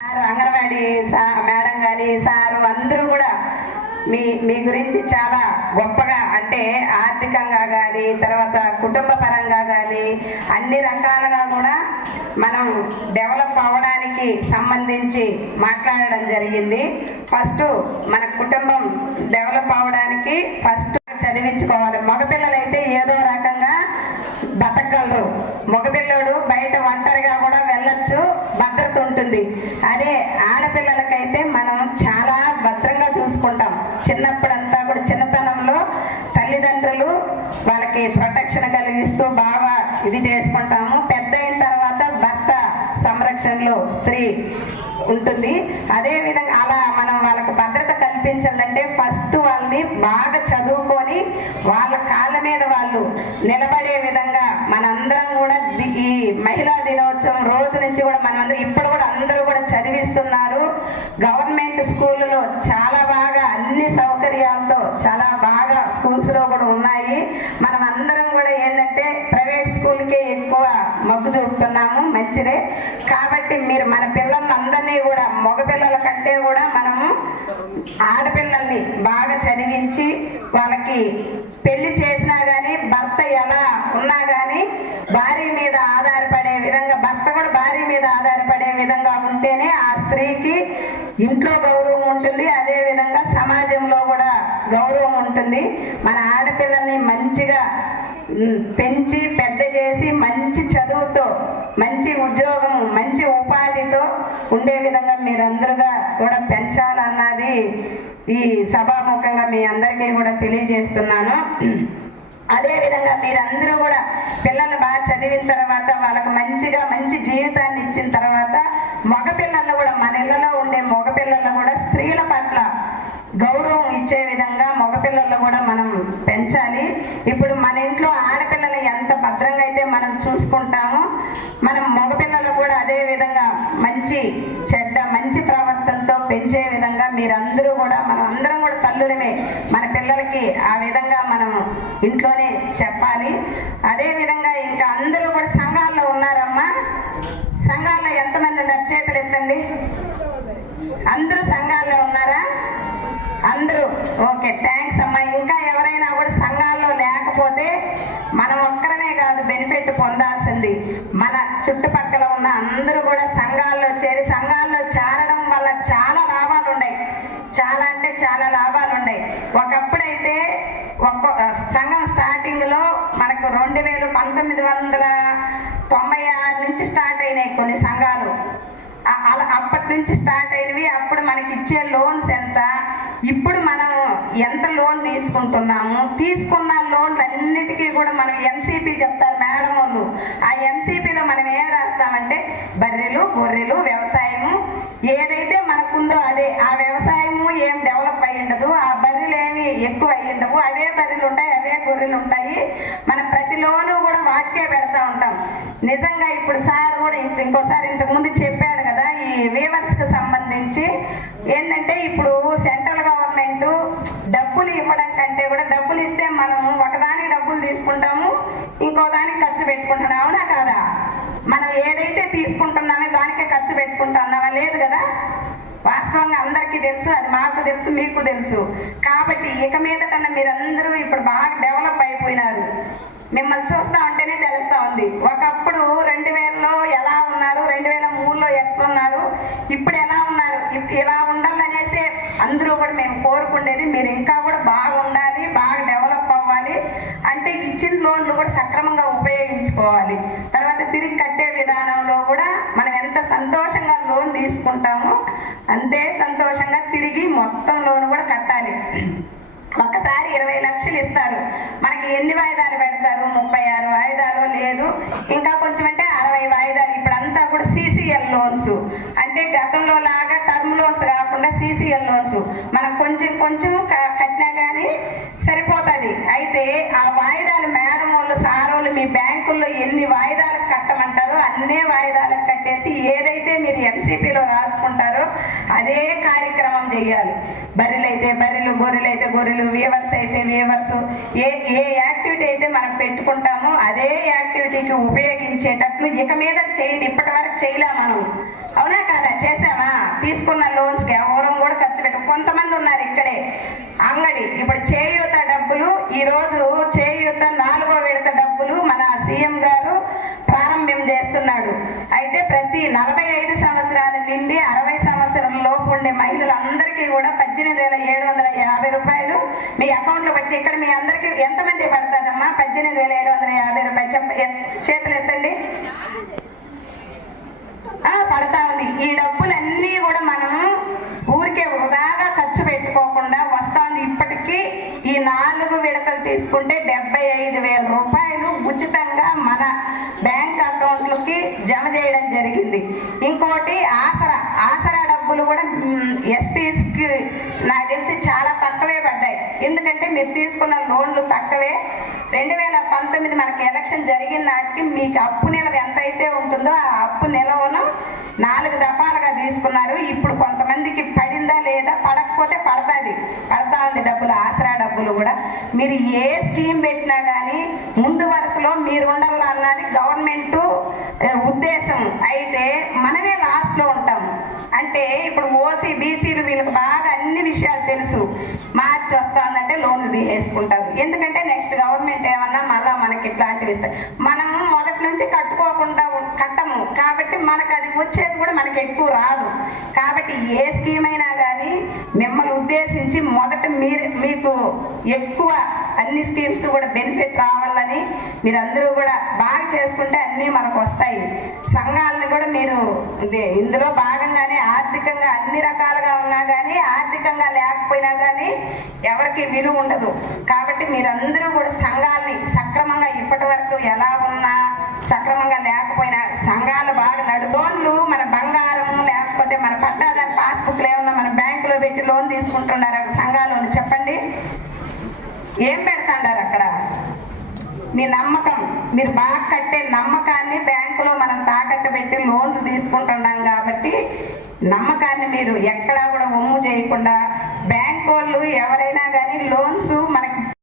Sir Anganwadi సా madam కానీ sir అందరూ కూడా మీ మీ గురించి చాలా గొప్పగా అంటే ఆర్థికంగా కానీ తర్వాత కుటుంబ పరంగా కానీ అన్ని రకాలుగా కూడా మనం డెవలప్ అవ్వడానికి సంబంధించి మాట్లాడడం జరిగింది. ఫస్ట్ మన కుటుంబం డెవలప్ అవ్వడానికి ఫస్ట్ చదివించుకోవాలి. మగపిల్లలైతే ఏదో రకంగా బతకగలరు. మగపిల్లడు బయట ఒంటరిగా కూడా వెళ్ళచ్చు. ఉంటుంది అదే ఆడపిల్లలకైతే మనం చాలా భద్రంగా చూసుకుంటాం. చిన్నప్పుడంతా కూడా చిన్నతనంలో తల్లిదండ్రులు వాళ్ళకి ప్రొటెక్షన్ కలిగిస్తూ బాగా ఇది చేసుకుంటాము. పెద్ద అయిన తర్వాత భర్త సంరక్షణలో స్త్రీ ఉంటుంది. అదేవిధంగా అలా మనం వాళ్ళకు భద్రత కల్పించాలంటే ఫస్ట్ వాళ్ళని బాగా చదువుకొని వాళ్ళ కాళ్ళ మీద వాళ్ళు నిలబడే విధంగా మనందరం కూడా ది- ఈ మహిళా దినోత్సవం రోజు నుంచి కూడా మనం అందరం ఇప్పుడు కూడా అందరూ కూడా చదివిస్తున్నారు గవర్నమెంట్ స్కూళ్ళలో చాలా బాగా అన్ని సౌకర్యాలతో చాలా బాగా స్కూల్స్లో కూడా ఉన్నాయి మనం అందరం కూడా ఏంటంటే ప్రైవేట్ స్కూల్కే ఎక్కువ మొగ్గు చూపుతున్నాము మంచిదే. కాబట్టి మీరు మన పిల్లల్ని అందరినీ కూడా మగ పిల్లల కంటే కూడా మనము ఆడపిల్లల్ని బాగా చదివించి వాళ్ళకి పెళ్ళి చేసినా కానీ భర్త ఎలా ఉన్నా కానీ భార్య మీద ఆధారపడే విధంగా భర్త కూడా భార్య మీద ఆధారపడే విధంగా ఉంటేనే ఆ స్త్రీకి ఇంట్లో గౌరవం ఉంటుంది. అదే విధంగా సమాజంలో కూడా గౌరవం ఉంటుంది. మన ఆడపిల్లల్ని మంచిగా పెంచి పెద్ద చేసి మంచి చదువుతో మంచి ఉద్యోగం మంచి ఉపాధితో ఉండే విధంగా మీరందరుగా కూడా పెంచాలన్నది ఈ సభాముఖంగా మీ అందరికీ కూడా తెలియజేస్తున్నాను. అదేవిధంగా మీరందరూ కూడా పిల్లలు బాగా చదివిన తర్వాత వాళ్ళకు మంచిగా మంచి జీవితాన్ని ఇచ్చిన తర్వాత మగపిల్లలు కూడా మన ఇళ్ళలో ఉండే మగపిల్లలు కూడా స్త్రీల పట్ల గౌరవం ఇచ్చే విధంగా మగపిల్లలు కూడా మనం పెంచాలి. ఇప్పుడు మన ఇంట్లో ఆడపిల్లలు ఎంత భద్రంగా అయితే మనం చూసుకుంటామో మనం మగపిల్లలు కూడా అదే విధంగా మంచి చెడ్డ మంచి ప్రవర్తనతో పెంచే విధంగా మీరందరూ కూడా మనం అందరం కూడా తల్లులమే. మన పిల్లలకి ఆ విధంగా మనం ఇంట్లోనే చెప్పాలి. అదే విధంగా ఇంకా అందరూ కూడా సంఘాల్లో ఉన్నారమ్మా. సంఘాల్లో ఎంతమంది ఉన్నారు? చేతులు ఎత్తండి. అందరూ సంఘాల్లో ఉన్నారా? అందరూ. ఓకే థ్యాంక్స్ అమ్మా. ఇంకా ఎవరైనా కూడా సంఘాల్లో లేకపోతే మనం ఒక్కరమే కాదు బెనిఫిట్ పొందాల్సింది. మన చుట్టుపక్కల ఉన్న అందరూ కూడా సంఘాల్లో చేరి సంఘాల్లో చేరడం వల్ల చాలా చాలా అంటే చాలా లాభాలు ఉన్నాయి. ఒకప్పుడైతే ఒక్కో సంఘం స్టార్టింగ్లో మనకు రెండు వేలు పంతొమ్మిది వందల తొంభై ఆరు నుంచి స్టార్ట్ అయినాయి కొన్ని సంఘాలు. అలా అప్పటి నుంచి స్టార్ట్ అయినవి అప్పుడు మనకి ఇచ్చే లోన్స్ ఎంత? ఇప్పుడు మనం ఎంత లోన్ తీసుకుంటున్నాము? తీసుకున్న లోన్లు అన్నిటికీ కూడా మనం ఎంసీపీ చెప్తారు మేడం వాళ్ళు. ఆ ఎంసీపీలో మనం ఏం రాస్తామంటే బర్రెలు గొర్రెలు వ్యవసాయము ఏదైతే అవే బర్రెలు ఉంటాయి అవే గొర్రెలు ఉంటాయి మనం ప్రతిలోనూ కూడా వాక్యే పెడతా ఉంటాం. నిజంగా ఇప్పుడు సార్ కూడా ఇంక- ఇంకోసారి ఇంతకుముందు చెప్పాడు కదా ఈ వీవర్స్కి సంబంధించి ఏంటంటే ఇప్పుడు సెంట్రల్ గవర్నమెంట్ డబ్బులు ఇవ్వడం కంటే కూడా డబ్బులు ఇస్తే మనం ఒకదానికి డబ్బులు తీసుకుంటాము ఇంకో దానికి ఖర్చు పెట్టుకుంటున్నాం. అవునా కాదా? మనం ఏదైతే తీసుకుంటున్నామో దానికే ఖర్చు పెట్టుకుంటున్నామా? లేదు కదా? వాస్తవంగా అందరికీ తెలుసు అది మాకు తెలుసు మీకు తెలుసు. కాబట్టి ఇక మీదటన్నా మీరందరూ ఇప్పుడు బాగా డెవలప్ అయిపోయినారు. మిమ్మల్ని చూస్తా ఉంటేనే తెలుస్తా ఉంది. ఒకప్పుడు రెండు వేలలో ఎలా ఉన్నారు రెండు వేల మూడులో ఎట్లున్నారు ఇప్పుడు ఎలా ఉన్నారు ఇలా ఉండాలనేసి అందరూ కూడా మేము కోరుకునేది మీరు ఇంకా కూడా బాగుండాలి బాగా డెవలప్ అవ్వాలి. అంటే ఇచ్చిన లోన్లు కూడా సక్రమంగా ఉపయోగించుకోవాలి. తర్వాత తిరిగి కట్టే విధానంలో కూడా మనం ఎంత సంతోషంగా లోన్ తీసుకుంటాము. అంతే సంతోషంగా తిరిగి మొత్తం లోన్ కూడా కట్టాలి. ఒకసారి ఇరవై లక్షలు ఇస్తారు. మనకి ఎన్ని వాయిదాలు పెడతారు? ముప్పై ఆరు వాయిదాలు లేదు. ఇంకా కొంచెం అంటే అరవై వాయిదాలు. ఇప్పుడంతా కూడా సీసీఎల్ లోన్స్. అంటే గతంలో లాగా టర్మ్ లోన్స్ కాకుండా సీసీఎల్ లోన్స్. మనం కొంచెం కొంచెం క- కట్టినా కానీ సరిపోతుంది. అయితే ఆ వాయిదాలు మేడం వాళ్ళు సారోళ్ళు మీ బ్యాంకుల్లో ఎన్ని వాయిదాలు కట్టమంటారో అన్నే వాయిదాలకు కట్టేసి ఏదైతే మీరు రాసుకుంటారో అదే కార్యక్రమం చేయాలి. బర్రెలైతే బర్రెలు గొర్రెలు అయితే గొర్రెలు వీవర్స్ అయితే వీవర్స్ ఏ ఏ యాక్టివిటీ అయితే మనం పెట్టుకుంటామో అదే యాక్టివిటీకి ఉపయోగించేటట్లు ఇక మీద చేయండి. ఇప్పటి వరకు చేయలే మనం. అవునా కదా? చేసామా తీసుకున్న లోన్స్కి ఎవరం కూడా ఖర్చు పెట్ట. కొంతమంది ఉన్నారు ఇక్కడే. అంగడి. ఇప్పుడు చేయూత డబ్బులు ఈ రోజు చేయూత నాలుగో విడత డబ్బులు మన సీఎం గారు ప్రారంభం చేస్తున్నాడు. అయితే ప్రతి నలభై ఐదు నుండి అరవై సంవత్సరం లోపు ఉండే మహిళలందరికీ కూడా పద్దెనిమిది వేల ఏడు వందల యాభై రూపాయలు మీ అకౌంట్లో పెట్టి ఇక్కడ మీ అందరికీ ఎంతమంది పడుతుందమ్మా పద్దెనిమిది వేల ఏడు వందల యాభై రూపాయలు. చెప్ప చేతులు ఎత్తండి. పడతా ఉంది. ఈ డబ్బులన్నీ కూడా మనం ఊరికే వృధాగా ఖర్చు పెట్టుకోకుండా వస్తా ఉంది ఇప్పటికీ ఈ నాలుగు విడతలు తీసుకుంటే డెబ్బై ఐదు వేల రూపాయలు ఉచితంగా మన బ్యాంక్ అకౌంట్లకి జమ చేయడం జరిగింది ఇంకోటి ఆసరా ఆసరా డబ్బులు కూడా ఎస్టీస్కి నాకు తెలిసి చాలా తక్కువే పడ్డాయి. ఎందుకంటే మీరు తీసుకున్న లోన్లు తక్కువే. రెండు వేల పంతొమ్మిది మనకి ఎలక్షన్ జరిగిన నాటికి మీకు అప్పు నిలవ ఎంత అయితే ఉంటుందో ఆ అప్పు నిలవను నాలుగు దఫాలుగా తీసుకున్నారు. ఇప్పుడు కొంతమందికి పడిందా లేదా పడకపోతే పడతాది. పడతా ఉంది డబ్బులు ఆసరా డబ్బులు కూడా. మీరు ఏ స్కీమ్ పెట్టినా కానీ ముందు వరుసలో మీరు ఉండాలన్నది గవర్నమెంట్ ఉద్దేశం. అయితే మనమే లాస్ట్లో ఉంటాం. అంటే ఇప్పుడు ఓసీ బీసీలు వీళ్ళకి బాగా అన్ని విషయాలు తెలుసు. మార్చి వస్తుందంటే లోన్లు వేసుకుంటారు. ఎందుకంటే నెక్స్ట్ గవర్నమెంట్ ఏమన్నా మళ్ళీ మనకి ఇట్లాంటివి ఇస్తాయి. మనం మొదటి నుంచి కట్టుకోకుండా కట్టము. కాబట్టి మనకు అది వచ్చేది కూడా మనకి ఎక్కువ రాదు. కాబట్టి ఏ స్కీమ్ అయినా కానీ మిమ్మల్ని ఉద్దేశించి మొదట మీరు మీకు ఎక్కువ అన్ని స్కీమ్స్ కూడా బెనిఫిట్ రావాలని మీరందరూ కూడా బాగా చేసుకుంటే అన్నీ మనకు వస్తాయి. సంఘాలను కూడా మీరు ఇందులో భాగంగానే ఆర్థికంగా అన్ని రకాలుగా ఉన్నా కానీ ఆర్థికంగా లేకపోయినా కానీ ఎవరికి విలువ ఉండదు. కాబట్టి మీరందరూ కూడా సంఘాలని సక్రమంగా ఇప్పటి వరకు ఎలా ఉన్నా సక్రమంగా లేకపోయినా సంఘాలు బాగా నడుబోన్లు మన బంగారం లేకపోతే మన పట్టాదారు పాస్బుక్లు ఏమన్నా మన బ్యాంకులో పెట్టి లోన్ తీసుకుంటున్నారు. సంఘాలు చెప్పండి. ఏం పెడతాడారు అక్కడ? మీ నమ్మకం. మీరు బాగా కట్టే నమ్మకాన్ని బ్యాంకులో మనం తాకట్టు పెట్టి లోన్లు తీసుకుంటున్నాం కాబట్టి నమ్మకాన్ని మీరు ఎక్కడా కూడా ఒమ్ము చేయకుండా బ్యాంక్ వాళ్ళు ఎవరైనా కానీ లోన్స్ మనకి